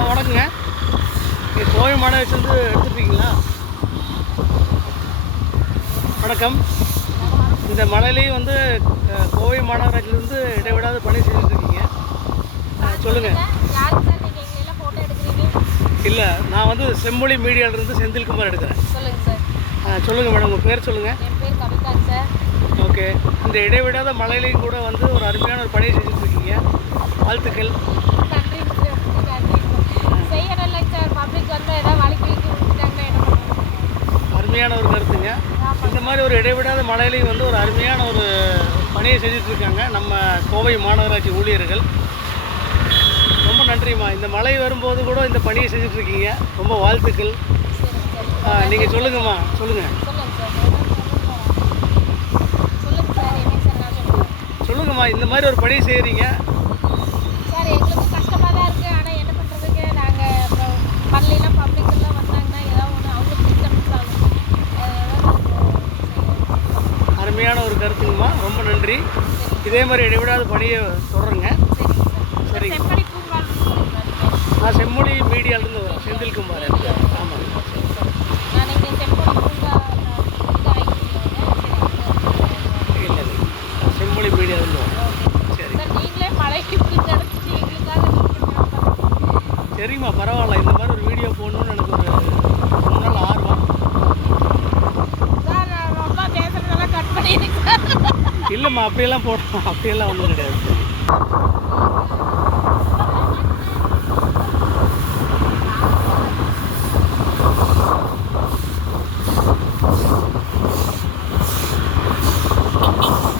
ஆ வணக்கங்க. நீங்கள் மாநகராட்சி வந்து எடுத்துருக்கீங்களா? வணக்கம். இந்த மலையிலையும் வந்து கோவை மாநகராட்சியிலேருந்து இடைவிடாத பணி செஞ்சுட்ருக்கீங்க சொல்லுங்க. இல்லை நான் வந்து செம்மொழி மீடியாவிலேருந்து செந்தில்குமார் எடுக்கிறேன். சொல்லுங்கள் சார் சொல்லுங்கள் மேடம் உங்கள் பேர் சொல்லுங்கள் என் பேர் சார் ஓகே. இந்த இடைவிடாத மலையிலையும் கூட வந்து ஒரு அருமையான ஒரு பணியை செஞ்சுட்டு இருக்கீங்க வாழ்த்துக்கள் நன்றிங்க சார் நன்றி செய்யணும் இல்லைங்க சார் பப்ளிக் வந்து ஏதாவது வழி குளிக்க விட்டுட்டாங்கன்னா என்ன பண்ணுவோம் அருமையான ஒரு கருத்துங்க. இந்த மாதிரி ஒரு இடைவிடாத மலையிலையும் வந்து ஒரு அருமையான ஒரு பணியை செஞ்சுட்டு இருக்காங்க நம்ம கோவை மாநகராட்சி ஊழியர்கள். ரொம்ப நன்றிம்மா. இந்த மழை வரும்போது கூட இந்த பணியை செஞ்சுட்டு இருக்கீங்க ரொம்ப வாழ்த்துக்கள். நீங்கள் சொல்லுங்கம்மா. சொல்லுங்கள் சொல்லுங்கம்மா. இந்த மாதிரி ஒரு பணி செய்கிறீங்க சார் எங்களுக்கும் கஷ்டமாக தான் இருக்குது ஆனால் அருமையான ஒரு கருத்துங்கம்மா. ரொம்ப நன்றி. இதே மாதிரி இடைவிடாத பணியை தொடருங்க. சரிங்க. நான் செம்மொழி மீடியாவிலேருந்து வரேன் செந்தில்குமார் ஆமாம் நான் இங்கே செம்படி இல்லை. செம்மொழி மீடியாவிலேருந்து வரேன் சரி. சார் நீங்களே மழைக்கு இப்படி சரிம்மா பரவாயில்ல. இந்த மாதிரி ஒரு வீடியோ போடணும்னு நம்ம அப்படியெல்லாம் போடுறோம் அப்படியெல்லாம் ஒன்றும் கிடையாது. Thank